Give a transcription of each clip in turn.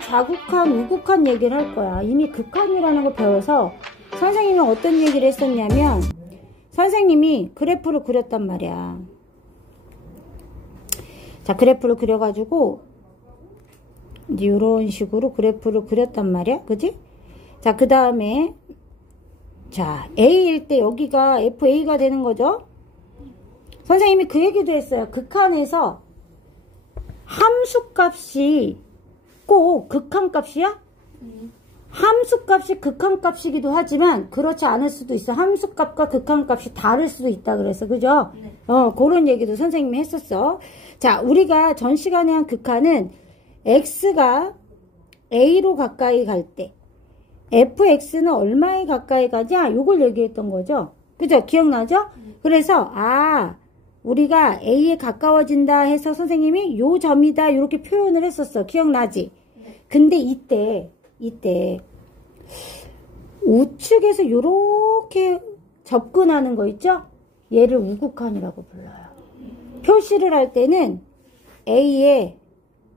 좌극한, 우극한 얘기를 할 거야. 이미 극한이라는 거 배워서 선생님은 어떤 얘기를 했었냐면, 선생님이 그래프를 그렸단 말이야. 자, 그래프를 그려가지고 이제 이런 식으로 그래프를 그렸단 말이야. 그지? 자, 그 다음에 자, A일 때 여기가 FA가 되는 거죠. 선생님이 그 얘기도 했어요. 극한에서 함수값이 꼭 극한값이야? 함수값이 극한값이기도 하지만 그렇지 않을 수도 있어. 함수값과 극한값이 다를 수도 있다 그래서. 그죠? 네. 그런 얘기도 선생님이 했었어. 자, 우리가 전 시간에 한 극한은 X가 A로 가까이 갈 때 fx는 얼마에 가까이 가냐? 요걸 얘기했던 거죠. 그죠? 기억나죠? 그래서 우리가 a에 가까워진다 해서 선생님이 요 점이다 이렇게 표현을 했었어. 기억나지? 근데 이때 우측에서 요렇게 접근하는 거 있죠? 얘를 우극한이라고 불러요. 표시를 할 때는 a에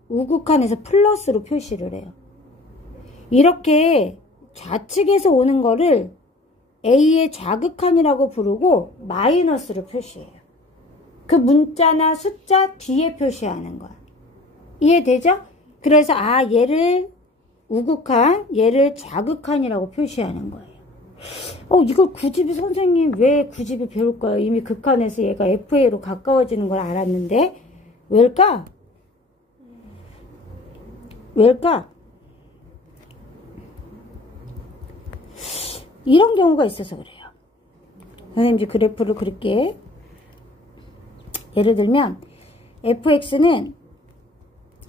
우극한에서 플러스로 표시를 해요. 이렇게 좌측에서 오는 거를 A의 좌극한이라고 부르고 마이너스로 표시해요. 그 문자나 숫자 뒤에 표시하는 거야. 이해되죠? 그래서 얘를 우극한, 얘를 좌극한이라고 표시하는 거예요. 이걸 구집이 선생님 왜 구집이 배울 거예요? 이미 극한에서 얘가 FA로 가까워지는 걸 알았는데 왜일까? 이런 경우가 있어서 그래요. 선생님 이제 그래프를 그릴게. 예를 들면 fx는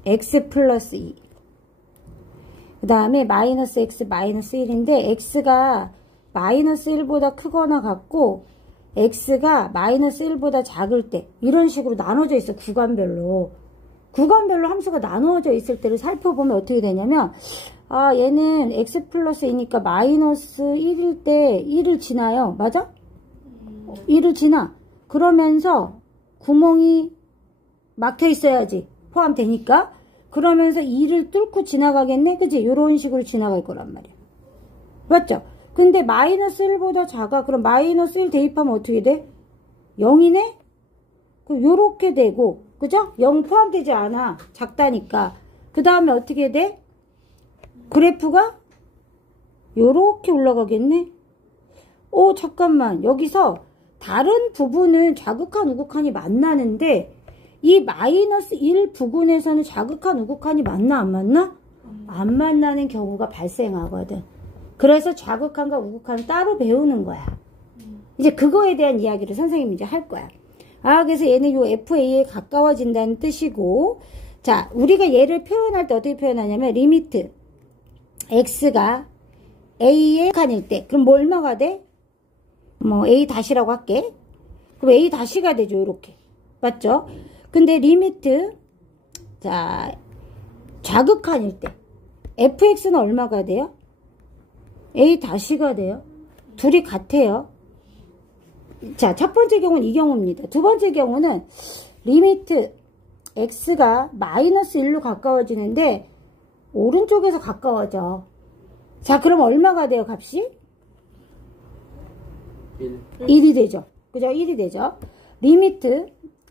x 플러스 2, 그 다음에 마이너스 x 마이너스 1인데 x가 마이너스 1보다 크거나 같고 x가 마이너스 1보다 작을 때 이런 식으로 나눠져 있어. 구간별로 함수가 나누어져 있을 때를 살펴보면 어떻게 되냐면 얘는 x 플러스 2니까 마이너스 1일 때 1을 지나요. 맞아? 1을 지나. 그러면서 구멍이 막혀 있어야지. 포함되니까. 그러면서 2를 뚫고 지나가겠네? 그치? 요런 식으로 지나갈 거란 말이야. 맞죠? 근데 마이너스 1보다 작아. 그럼 마이너스 1 대입하면 어떻게 돼? 0이네? 그럼 요렇게 되고. 그죠? 0 포함되지 않아. 작다니까. 그 다음에 어떻게 돼? 그래프가 요렇게 올라가겠네? 잠깐만. 여기서 다른 부분은 좌극한, 우극한이 만나는데 이 마이너스 1 부분에서는 좌극한, 우극한이 만나, 안 만나? 안 만나는 경우가 발생하거든. 그래서 좌극한과 우극한을 따로 배우는 거야. 이제 그거에 대한 이야기를 선생님이 이제 할 거야. 그래서 얘는 요 FA에 가까워진다는 뜻이고, 자, 우리가 얘를 표현할 때 어떻게 표현하냐면, 리미트 x가 a의 극한일 때, 그럼 뭐 얼마가 돼? a 다시라고 할게. 그럼 a 다시가 되죠, 요렇게. 맞죠? 근데 리미트, 자, 좌극한일 때, fx는 얼마가 돼요? a 다시가 돼요. 둘이 같아요. 자, 첫 번째 경우는 이 경우입니다. 두 번째 경우는 리미트 x가 마이너스 1로 가까워지는데 오른쪽에서 가까워져. 자, 그럼 얼마가 돼요, 값이? 1이 되죠. 그죠? 1이 되죠. 리미트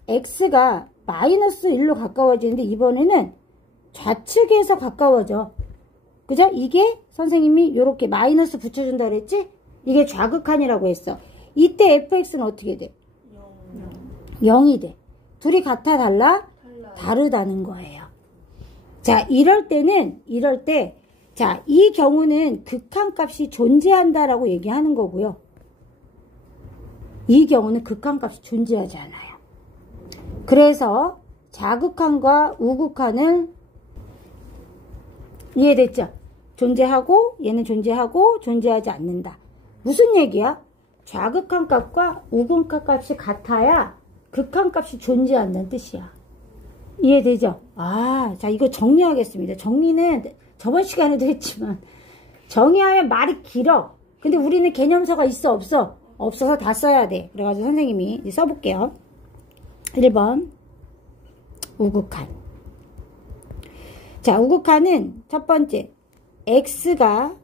x가 마이너스 1로 가까워지는데 이번에는 좌측에서 가까워져. 그죠? 이게 선생님이 요렇게 마이너스 붙여준다 그랬지? 이게 좌극한이라고 했어. 이때 fx는 어떻게 돼? 0이 돼. 둘이 같아, 달라? 다르다는 거예요. 자, 이럴 때, 자, 이 경우는 극한값이 존재한다라고 얘기하는 거고요. 이 경우는 극한값이 존재하지 않아요. 그래서 좌극한과 우극한은 이해됐죠? 존재하고 얘는 존재하고 존재하지 않는다. 무슨 얘기야? 좌극한 값과 우극한 값이 같아야 극한 값이 존재한다는 뜻이야. 이해되죠? 자, 이거 정리하겠습니다. 정리는 저번 시간에도 했지만 정의하면 말이 길어. 근데 우리는 개념서가 있어, 없어? 없어서 다 써야 돼. 그래가지고 선생님이 이제 써볼게요. 1번 우극한. 자, 우극한은 첫 번째 x가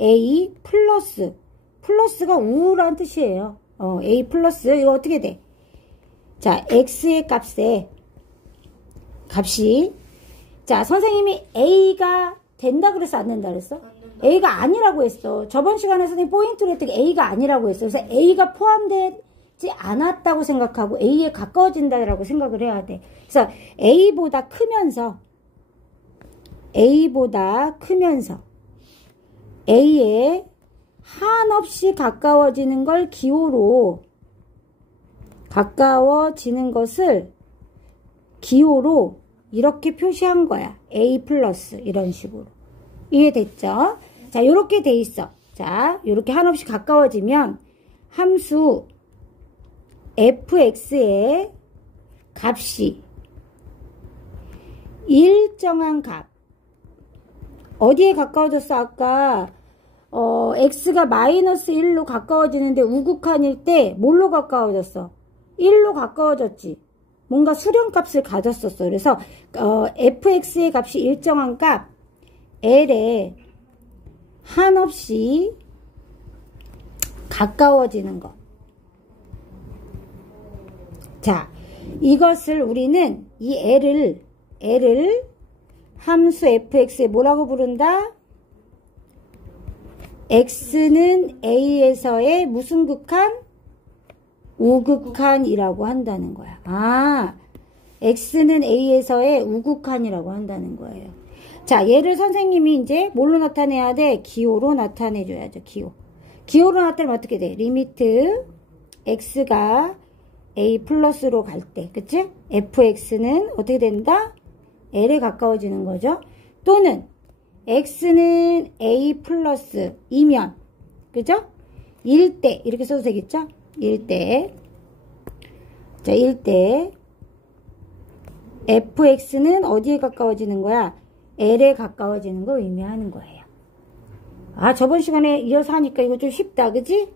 a 플러스, 플러스가 우라는 뜻이에요. a 플러스, 이거 어떻게 돼? 자, x의 값이, 자, 선생님이 a가 된다 그랬어, 안 된다 그랬어? a가 아니라고 했어. 저번 시간에 선생님 포인트로 했더니 a가 아니라고 했어. 그래서 a가 포함되지 않았다고 생각하고 a에 가까워진다라고 생각을 해야 돼. 그래서 a보다 크면서 a에 한없이 가까워지는 걸 기호로, 가까워지는 것을 기호로 이렇게 표시한 거야. a 플러스 이런 식으로. 이해됐죠? 자, 요렇게 돼 있어. 자, 요렇게 한없이 가까워지면 함수 fx의 값이 일정한 값. 어디에 가까워졌어? 아까 x가 마이너스 1로 가까워지는데 우극한일 때 뭘로 가까워졌어? 1로 가까워졌지. 뭔가 수렴값을 가졌었어. 그래서 fx의 값이 일정한 값 l에 한없이 가까워지는 것. 자, 이것을 우리는 이 L을 함수 fx에 뭐라고 부른다? x는 a에서의 무슨 극한? 우극한이라고 한다는 거야. 아, x는 a에서의 우극한이라고 한다는 거예요. 자, 얘를 선생님이 이제 뭘로 나타내야 돼? 기호로 나타내줘야죠. 기호로 나타내면 어떻게 돼? 리미트 x가 a 플러스로 갈 때, 그치? fx는 어떻게 된다? l에 가까워지는 거죠. 또는 x는 a 플러스이면, 그죠? 1대 이렇게 써도 되겠죠? 1대. 자, 1대 fx는 어디에 가까워지는 거야? l에 가까워지는 걸 의미하는 거예요. 아, 저번 시간에 이어서 하니까 이거 좀 쉽다, 그지?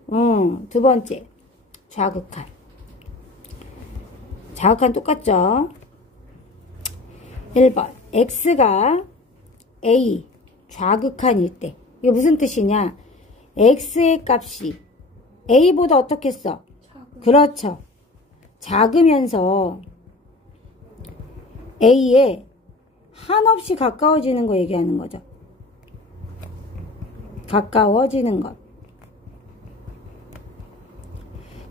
두 번째 좌극한. 좌극한 똑같죠? 1번 x가 a 좌극한일 때, 이게 무슨 뜻이냐? x의 값이 a보다 어떻게 써? 그렇죠. 작으면서 a에 한없이 가까워지는 거 얘기하는 거죠. 가까워지는 것.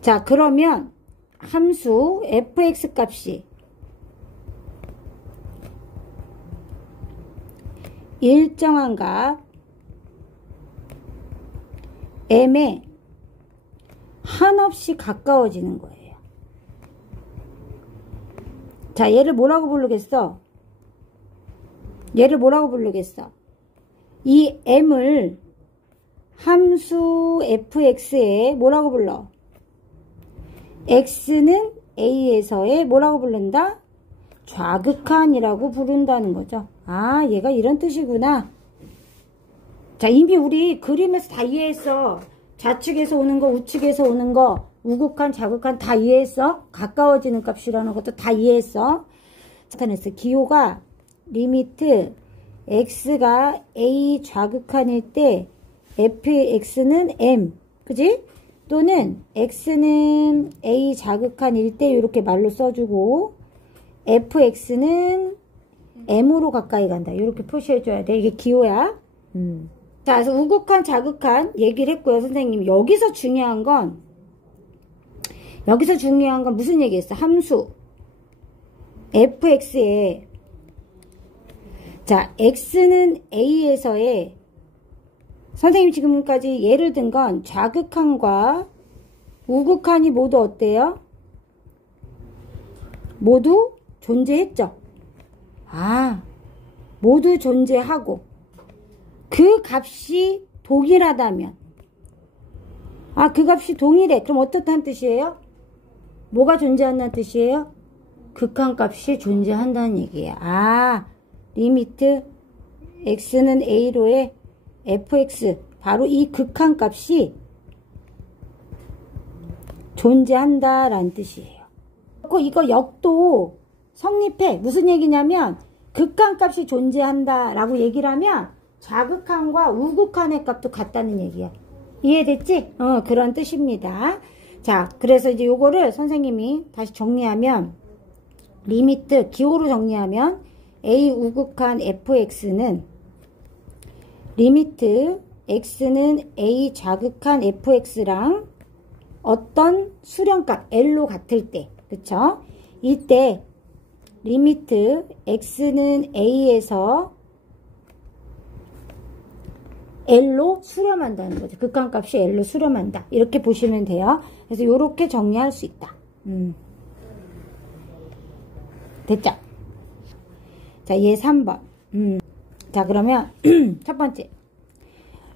자, 그러면 함수 fx 값이 일정한 값 m에 한없이 가까워지는 거예요. 자, 얘를 뭐라고 부르겠어? 이 m을 함수 fx에 뭐라고 불러? x는 a에서의 뭐라고 부른다? 좌극한이라고 부른다는 거죠. 아, 얘가 이런 뜻이구나. 자, 이미 우리 그림에서 다 이해했어. 좌측에서 오는 거, 우측에서 오는 거, 우극한, 좌극한 다 이해했어. 가까워지는 값이라는 것도 다 이해했어. 나타냈어. 기호가 리미트 x가 a 좌극한일 때 fx는 m, 그지? 또는 x는 a 좌극한일 때 이렇게 말로 써주고 fx는 m으로 가까이 간다. 이렇게 표시해줘야 돼. 이게 기호야. 자, 그래서 우극한, 좌극한 얘기를 했고요, 선생님. 여기서 중요한 건 무슨 얘기했어? 함수 fx에, 자, x는 a에서의, 선생님 지금까지 예를 든 건 좌극한과 우극한이 모두 어때요? 모두 존재했죠. 아, 모두 존재하고 그 값이 동일하다면, 아, 그 값이 동일해. 그럼 어떻다는 뜻이에요? 뭐가 존재한다는 뜻이에요? 극한값이 존재한다는 얘기예요. 아, 리미트 x는 a로의 fx, 바로 이 극한값이 존재한다라는 뜻이에요. 이거 역도 성립해. 무슨 얘기냐면 극한값이 존재한다 라고 얘기를 하면 자극한과 우극한의 값도 같다는 얘기야. 이해됐지? 그런 뜻입니다. 자, 그래서 이제 요거를 선생님이 다시 정리하면, 리미트 기호로 정리하면 a 우극한 fx는 리미트 x는 a 자극한 fx랑 어떤 수렴값 L로 같을 때, 그쵸? 이때 리미트 x는 a에서 L로 수렴한다는 거죠. 극한값이 L로 수렴한다. 이렇게 보시면 돼요. 그래서 이렇게 정리할 수 있다. 됐죠? 자, 얘 3번. 자, 그러면 첫 번째.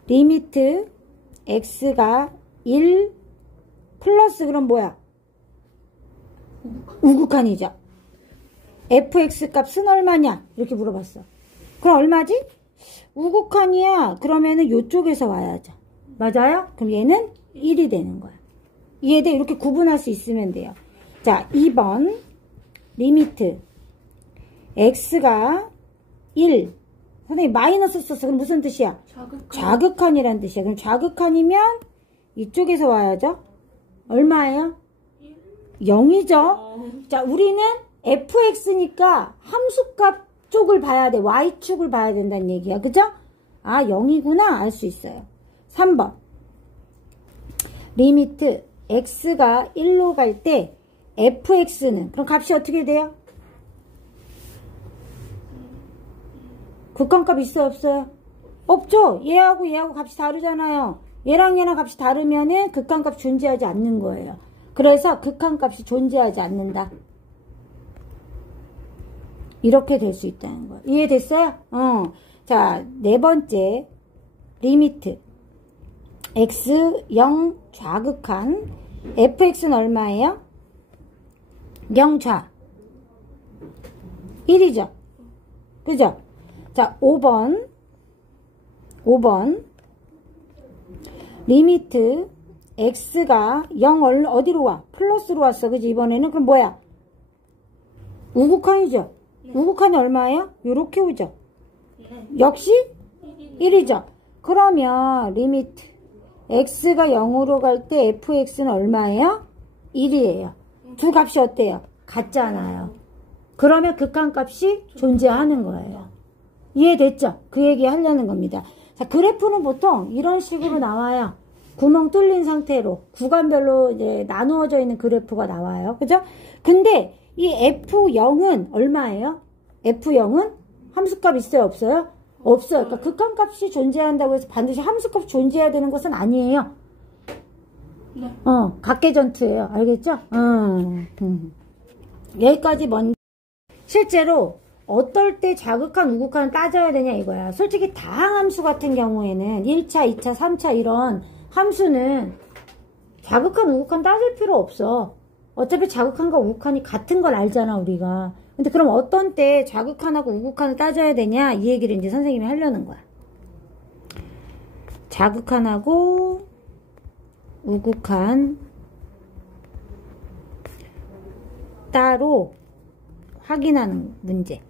리미트 x가 1 플러스 그럼 뭐야? 우극한이죠. fx 값은 얼마냐? 이렇게 물어봤어. 그럼 얼마지? 우극한이야. 그러면은 요쪽에서 와야죠. 맞아요? 그럼 얘는 1이 되는 거야. 이해돼? 이렇게 구분할 수 있으면 돼요. 자, 2번. 리미트 x가 1. 선생님 마이너스 썼어. 그럼 무슨 뜻이야? 자극한이란 뜻이야. 그럼 자극한이면 이쪽에서 와야죠. 얼마예요? 0이죠. 자, 우리는 fx니까 함수값 쪽을 봐야 돼. y축을 봐야 된다는 얘기야. 그죠? 아, 0이구나. 알 수 있어요. 3번. 리미트 x가 1로 갈 때 fx는 그럼 값이 어떻게 돼요? 극한값 있어요? 없어요? 없죠? 얘하고 얘하고 값이 다르잖아요. 얘랑 얘랑 값이 다르면은 극한값 존재하지 않는 거예요. 그래서 극한값이 존재하지 않는다. 이렇게 될 수 있다는 거예요. 이해됐어요? 자, 네 번째. 리미트 x 0 좌극한 fx는 얼마예요? 0좌 1이죠. 그죠? 자, 5번 리미트 x가 0 어디로 와? 플러스로 왔어. 그지? 이번에는 그럼 뭐야? 우극한이죠. 우극한이 얼마예요? 요렇게 오죠. 역시 1이죠. 그러면 리미트 x가 0으로 갈 때 fx는 얼마예요? 1이에요. 두 값이 어때요? 같잖아요. 그러면 극한값이 존재하는 거예요. 이해됐죠? 그 얘기 하려는 겁니다. 자, 그래프는 보통 이런 식으로 나와요. 구멍 뚫린 상태로 구간별로 이제 나누어져 있는 그래프가 나와요. 그죠? 근데 이 F0은 얼마예요? F0은 함수값 있어요? 없어요? 없어요. 그러니까 극한값이 존재한다고 해서 반드시 함수값이 존재해야 되는 것은 아니에요. 네. 각계전투예요. 알겠죠? 여기까지 먼저. 실제로 어떨 때 자극한 우극한을 따져야 되냐 이거야. 솔직히 다항함수 같은 경우에는 1차, 2차, 3차 이런 함수는 자극한 우극한 따질 필요 없어. 어차피 자극한과 우극한이 같은 걸 알잖아 우리가. 근데 그럼 어떤 때 자극한하고 우극한을 따져야 되냐 이 얘기를 이제 선생님이 하려는 거야. 자극한하고 우극한 따로 확인하는 문제.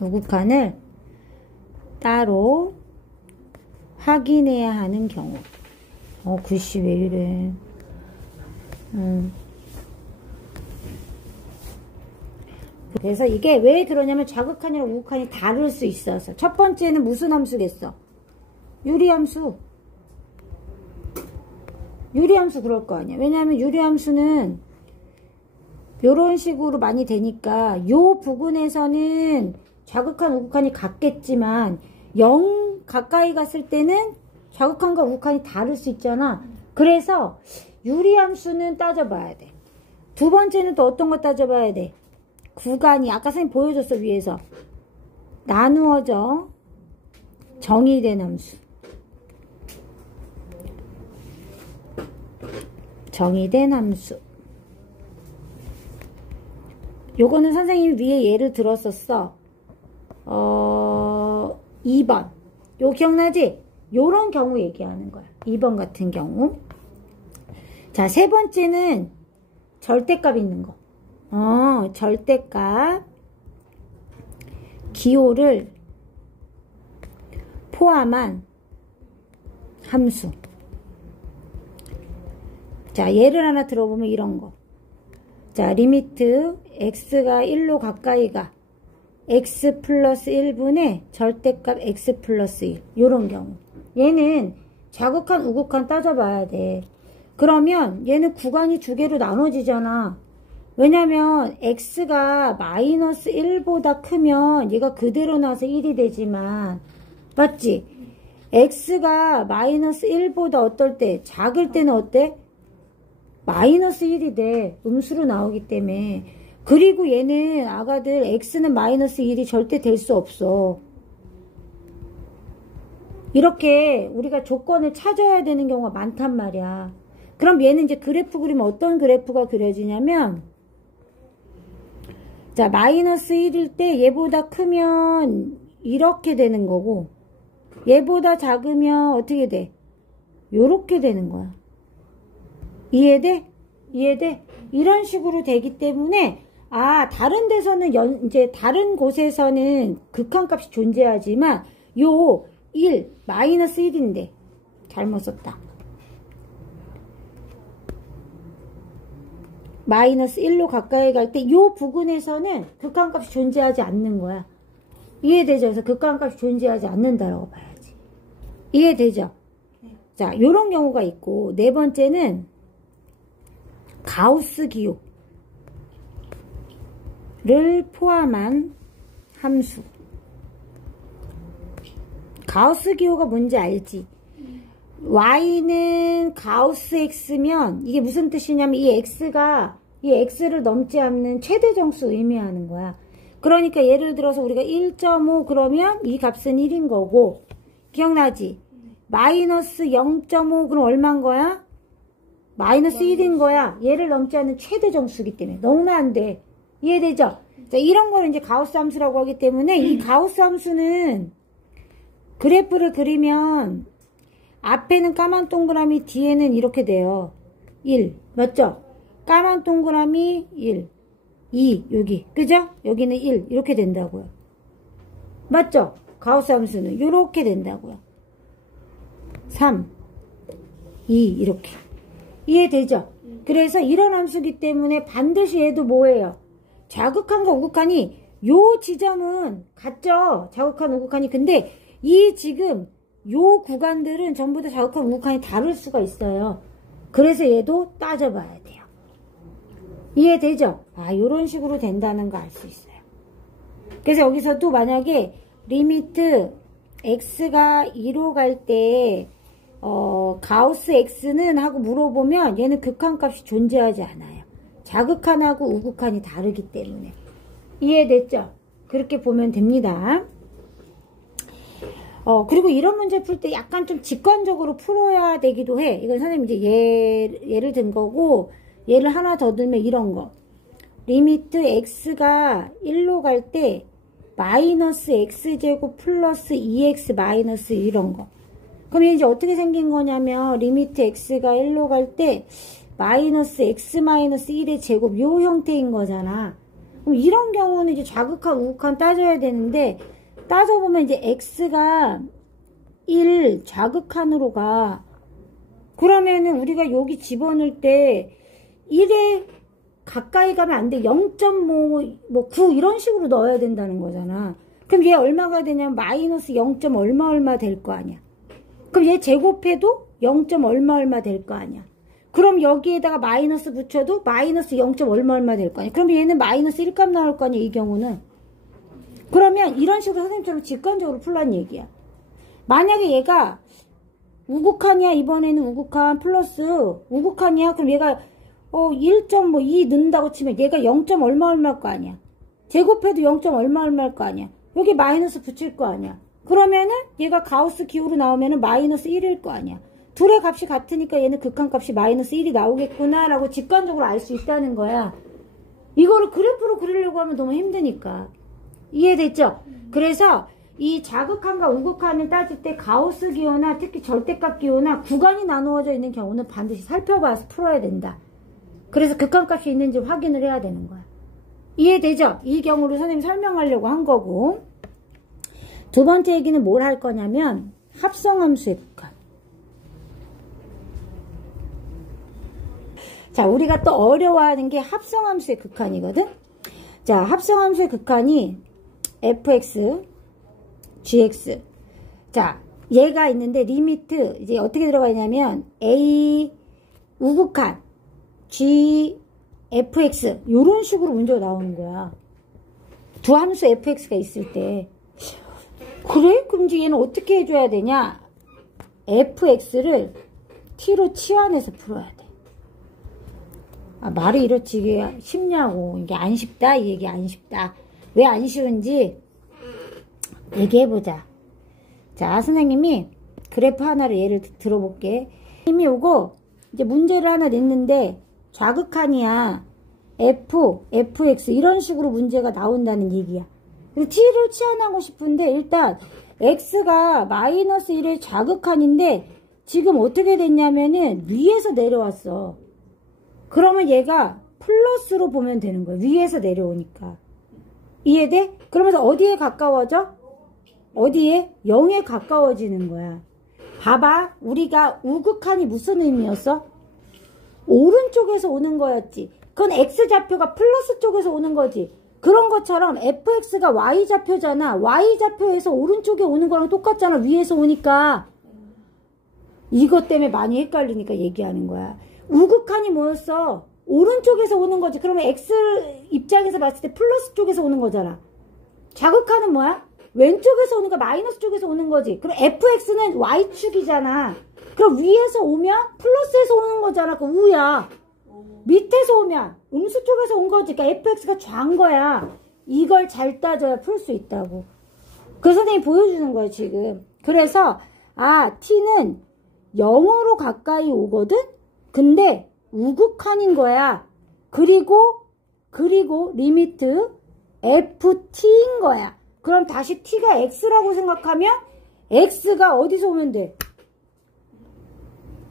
우극한을 따로 확인해야 하는 경우. 글씨 왜 이래. 그래서 이게 왜 그러냐면 자극한이랑 우극한이 다를 수 있어서. 첫 번째는 무슨 함수겠어? 유리함수. 유리함수 그럴 거 아니야. 왜냐하면 유리함수는 요런 식으로 많이 되니까 요 부분에서는 자극한 우극한이 같겠지만 0 가까이 갔을 때는 자극한과 우극한이 다를 수 있잖아. 그래서 유리함수는 따져봐야 돼. 두 번째는 또 어떤 거 따져봐야 돼? 구간이 아까 선생님 보여줬어. 위에서 나누어져 정의된 함수. 정의된 함수. 요거는 선생님이 위에 예를 들었었어. 2번. 요 기억나지? 요런 경우 얘기하는 거야. 2번 같은 경우. 자, 세 번째는 절대값 있는 거. 절대값. 기호를 포함한 함수. 자, 예를 하나 들어보면 이런 거. 자, 리미트 x가 1로 가까이가 x 플러스 1분의 절대값 x 플러스 1. 요런 경우. 얘는 자극한, 우극한 따져봐야 돼. 그러면 얘는 구간이 두 개로 나눠지잖아. 왜냐면 x가 마이너스 1보다 크면 얘가 그대로 나서 1이 되지만, 맞지? x가 마이너스 1보다 어떨 때? 작을 때는 어때? 마이너스 1이 돼. 음수로 나오기 때문에. 그리고 얘는 아가들 x는 마이너스 1이 절대 될 수 없어. 이렇게 우리가 조건을 찾아야 되는 경우가 많단 말이야. 그럼 얘는 이제 그래프 그리면 어떤 그래프가 그려지냐면, 자, 마이너스 1일 때 얘보다 크면 이렇게 되는 거고, 얘보다 작으면 어떻게 돼? 요렇게 되는 거야. 이해돼? 이해돼? 이런 식으로 되기 때문에, 아, 다른 데서는 이제 다른 곳에서는 극한값이 존재하지만, 요 1, 마이너스 1인데, 잘못 썼다. 마이너스 1로 가까이 갈 때, 요 부근에서는 극한값이 존재하지 않는 거야. 이해되죠? 그래서 극한값이 존재하지 않는다라고 봐야지. 이해되죠? 자, 요런 경우가 있고, 네 번째는, 가우스 기호를 포함한 함수. 가우스 기호가 뭔지 알지? y는 가우스 x면 이게 무슨 뜻이냐면 이 x가 이 x를 넘지 않는 최대 정수 의미하는 거야. 그러니까 예를 들어서 우리가 1.5 그러면 이 값은 1인 거고, 기억나지? 마이너스 0.5 그럼 얼마인 거야? 마이너스 1인 거야. 얘를 넘지 않는 최대 정수이기 때문에. 넣으면 안 돼. 이해되죠? 자, 이런 거는 이제 가우스 함수라고 하기 때문에 이 가우스 함수는 그래프를 그리면 앞에는 까만 동그라미, 뒤에는 이렇게 돼요. 1. 맞죠? 까만 동그라미 1. 2. 여기. 그죠? 여기는 1. 이렇게 된다고요. 맞죠? 가우스 함수는 이렇게 된다고요. 3. 2. 이렇게. 이해되죠? 그래서 이런 함수기 때문에 반드시 얘도 뭐예요? 자극한과 우극한이 요 지점은 같죠? 자극한, 우극한이. 근데 이 지금 요 구간들은 전부 다 자극한, 우극한이 다를 수가 있어요. 그래서 얘도 따져봐야 돼요. 이해되죠? 아, 요런 식으로 된다는 거 알 수 있어요. 그래서 여기서도 만약에 리미트 x가 2로 갈 때 가우스 x는 하고 물어보면 얘는 극한값이 존재하지 않아요. 자극한하고 우극한이 다르기 때문에. 이해됐죠? 그렇게 보면 됩니다. 그리고 이런 문제 풀 때 약간 좀 직관적으로 풀어야 되기도 해. 이건 선생님 이제 예를 든 거고, 얘를 하나 더 들면 이런 거. 리미트 x가 1로 갈 때 마이너스 x제곱 플러스 2x 마이너스 이런 거. 그럼 이제 어떻게 생긴 거냐면 리미트 x가 1로 갈 때 마이너스 x 마이너스 1의 제곱 요 형태인 거잖아. 그럼 이런 경우는 이제 자극한 우극한 따져야 되는데, 따져보면 이제 x가 1 자극한으로 가. 그러면은 우리가 여기 집어넣을 때 1에 가까이 가면 안 돼. 0.9 이런 식으로 넣어야 된다는 거잖아. 그럼 얘 얼마가 되냐면 마이너스 0. 얼마 될 거 아니야. 그럼 얘 제곱해도 0. 얼마 될 거 아니야. 그럼 여기에다가 마이너스 붙여도 마이너스 0. 얼마 될 거 아니야. 그럼 얘는 마이너스 1값 나올 거 아니야, 이 경우는. 그러면 이런 식으로 선생님처럼 직관적으로 풀란 얘기야. 만약에 얘가 우극한이야, 이번에는 우극한 플러스 우극한이야. 그럼 얘가 1.2 넣는다고 치면 얘가 0. 얼마일 거 아니야. 제곱해도 0. 얼마일 거 아니야. 여기 마이너스 붙일 거 아니야. 그러면은 얘가 가우스 기호로 나오면은 마이너스 1일 거 아니야. 둘의 값이 같으니까 얘는 극한값이 마이너스 1이 나오겠구나 라고 직관적으로 알 수 있다는 거야. 이거를 그래프로 그리려고 하면 너무 힘드니까. 이해됐죠? 그래서 이 자극한과 우극한을 따질 때 가우스 기호나 특히 절대값 기호나 구간이 나누어져 있는 경우는 반드시 살펴봐서 풀어야 된다. 그래서 극한값이 있는지 확인을 해야 되는 거야. 이해되죠? 이 경우를 선생님이 설명하려고 한 거고. 두 번째 얘기는 뭘 할 거냐면 합성함수의 극한. 자, 우리가 또 어려워하는 게 합성함수의 극한이거든. 자, 합성함수의 극한이 fx, gx. 자, 얘가 있는데 리미트 이제 어떻게 들어가 있냐면 a 우극한 g fx 요런 식으로 문제가 나오는 거야. 두 함수 fx가 있을 때. 그래? 그럼 이제 얘는 어떻게 해줘야 되냐? fx를 t로 치환해서 풀어야 돼. 아, 말이 이렇지 쉽냐고. 이게 안 쉽다? 이 얘기 안 쉽다. 왜 안 쉬운지 얘기해보자. 자, 선생님이 그래프 하나를 예를 들어볼게. 선생님이 오고 이제 문제를 하나 냈는데 좌극한이야. fx 이런 식으로 문제가 나온다는 얘기야. 그래서 t를 치환하고 싶은데 일단 x가 마이너스 1의 좌극한인데 지금 어떻게 됐냐면은 위에서 내려왔어. 그러면 얘가 플러스로 보면 되는 거야. 위에서 내려오니까. 이해돼? 그러면서 어디에 가까워져? 어디에? 0에 가까워지는 거야. 봐봐. 우리가 우극한이 무슨 의미였어? 오른쪽에서 오는 거였지. 그건 x좌표가 플러스 쪽에서 오는 거지. 그런 것처럼 fx가 y좌표잖아. y좌표에서 오른쪽에 오는 거랑 똑같잖아. 위에서 오니까. 이것 때문에 많이 헷갈리니까 얘기하는 거야. 우극한이 뭐였어? 오른쪽에서 오는 거지. 그러면 x 입장에서 봤을 때 플러스 쪽에서 오는 거잖아. 좌극한은 뭐야? 왼쪽에서 오는 거 마이너스 쪽에서 오는 거지. 그럼 fx는 y축이잖아. 그럼 위에서 오면 플러스에서 오는 거잖아. 그 우야. 밑에서 오면 음수 쪽에서 온 거지. 그러니까 fx가 좌인 거야. 이걸 잘 따져야 풀 수 있다고. 그 선생님이 보여주는 거야 지금. 그래서 아 t는 0으로 가까이 오거든? 근데 우극한인 거야. 그리고 리미트 ft인 거야. 그럼 다시 t가 x라고 생각하면 x가 어디서 오면 돼?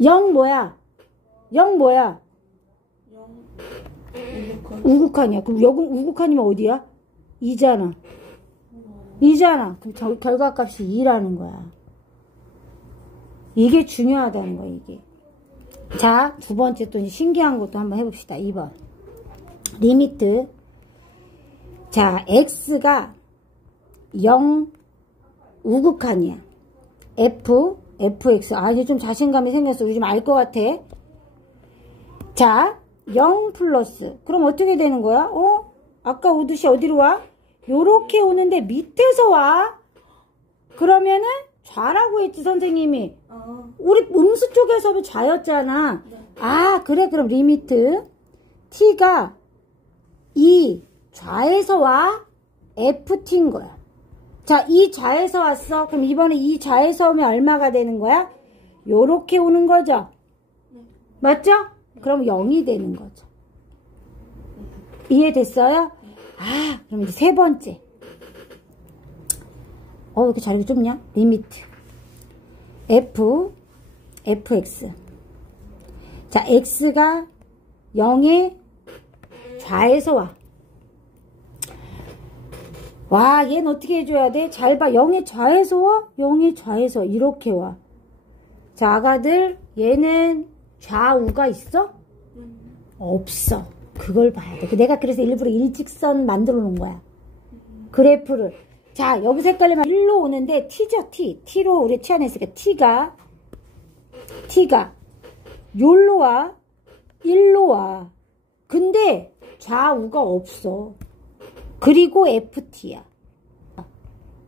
0 뭐야? 0 뭐야? 우극한이야. 그럼 우극한이면 어디야? 2잖아. 2잖아. 그럼 결과값이 2라는 거야. 이게 중요하다는 거야, 이게. 자, 두 번째 또 신기한 것도 한번 해봅시다. 2번. 리미트. 자, x가 0 우극한이야. fx. 아, 이제 좀 자신감이 생겼어. 우리 좀 알 것 같아. 자, 0 플러스. 그럼 어떻게 되는 거야? 아까 오듯이 어디로 와? 요렇게 오는데 밑에서 와. 그러면은 좌라고 했지, 선생님이. 우리 음수 쪽에서도 좌였잖아. 네. 아, 그래. 그럼 리미트 t가 이 좌에서 와. ft인 거야. 자, 이 좌에서 왔어. 그럼 이번에 이 좌에서 오면 얼마가 되는 거야? 요렇게 오는 거죠. 네. 맞죠? 그럼 0이 되는 거죠. 이해됐어요? 아, 그럼 이제 세 번째. 왜 이렇게 자리가 좁냐? 리미트 fx. 자, x가 0의 좌에서 와. 와, 얘는 어떻게 해줘야 돼? 잘 봐. 0의 좌에서 와? 0의 좌에서 이렇게 와. 자, 아가들, 얘는 좌우가 있어? 없어. 그걸 봐야 돼. 내가 그래서 일부러 일직선 만들어 놓은 거야. 그래프를. 자, 여기서 헷갈리면 1로 오는데 t죠, t. t로 우리 치환했으니까 t가 요로 와. 1로 와. 근데 좌우가 없어. 그리고 ft야.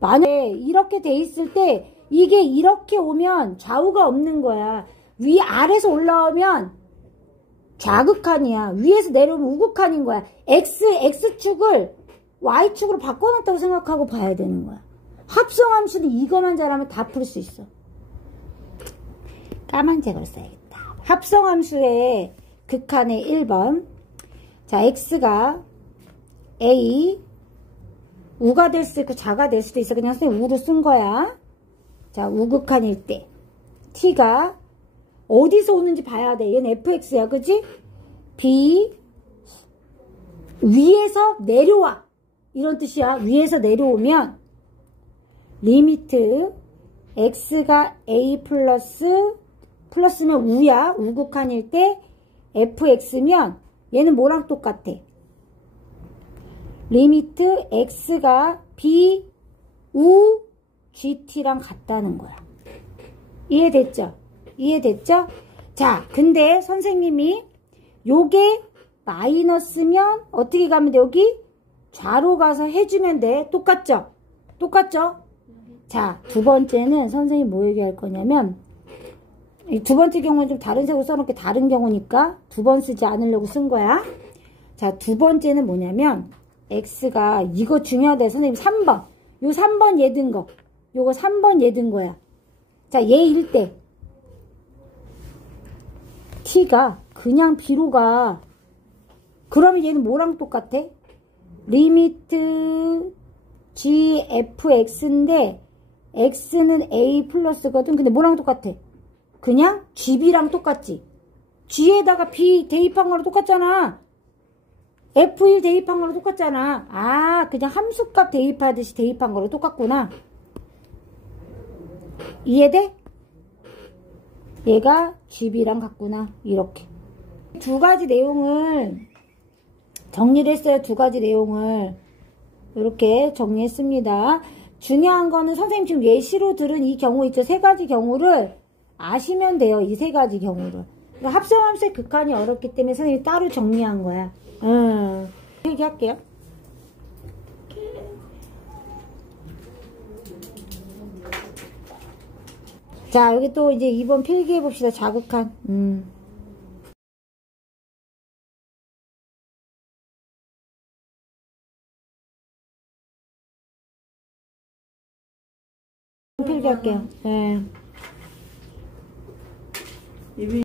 만약에 이렇게 돼 있을 때 이게 이렇게 오면 좌우가 없는 거야. 아래서 올라오면 좌극한이야. 위에서 내려오면 우극한인 거야. x축을 y축으로 바꿔놨다고 생각하고 봐야 되는 거야. 합성함수는 이거만 잘하면 다 풀 수 있어. 까만색으로 써야겠다. 합성함수의 극한의 1번. 자, x가 a 우가 될 수도 있고 자가 될 수도 있어. 그냥 선생님 우로 쓴 거야. 자, 우극한일 때 t가 어디서 오는지 봐야 돼. 얘는 fx야. 그지? b 위에서 내려와. 이런 뜻이야. 위에서 내려오면 리미트 x가 a 플러스면 우야. 우극한일 때 fx면 얘는 뭐랑 똑같아? 리미트 x가 b 우 gt랑 같다는 거야. 이해됐죠? 이해됐죠? 자, 근데 선생님이 요게 마이너스면 어떻게 가면 돼? 여기 좌로 가서 해주면 돼. 똑같죠? 똑같죠? 자, 두 번째는 선생님 뭐 얘기할 거냐면 이 두 번째 경우는 좀 다른 색으로 써놓게 다른 경우니까 두 번 쓰지 않으려고 쓴 거야. 자, 두 번째는 뭐냐면 x가 이거 중요하대. 선생님 3번. 요 3번 얘 든 거. 요거 3번 얘 든 거야. 자, 얘일 때 t가 그냥 b로 가. 그러면 얘는 뭐랑 똑같아? 리미트 gfx인데 x는 a 플러스거든. 근데 뭐랑 똑같아? 그냥 gb랑 똑같지. g에다가 b 대입한 거랑 똑같잖아. f1 대입한 거랑 똑같잖아. 아, 그냥 함수값 대입하듯이 대입한 거랑 똑같구나. 이해돼? 얘가 gb랑 같구나. 이렇게 두 가지 내용을 정리를 했어요. 두 가지 내용을 이렇게 정리했습니다. 중요한 거는 선생님 지금 예시로 들은 이 경우 있죠. 세 가지 경우를 아시면 돼요. 이 세 가지 경우를. 그러니까 합성함수의 극한이 어렵기 때문에 선생님이 따로 정리한 거야. 얘기할게요. 자, 여기 또 이제 2번 필기해 봅시다. 자극한. 필기할게요. 네. 예비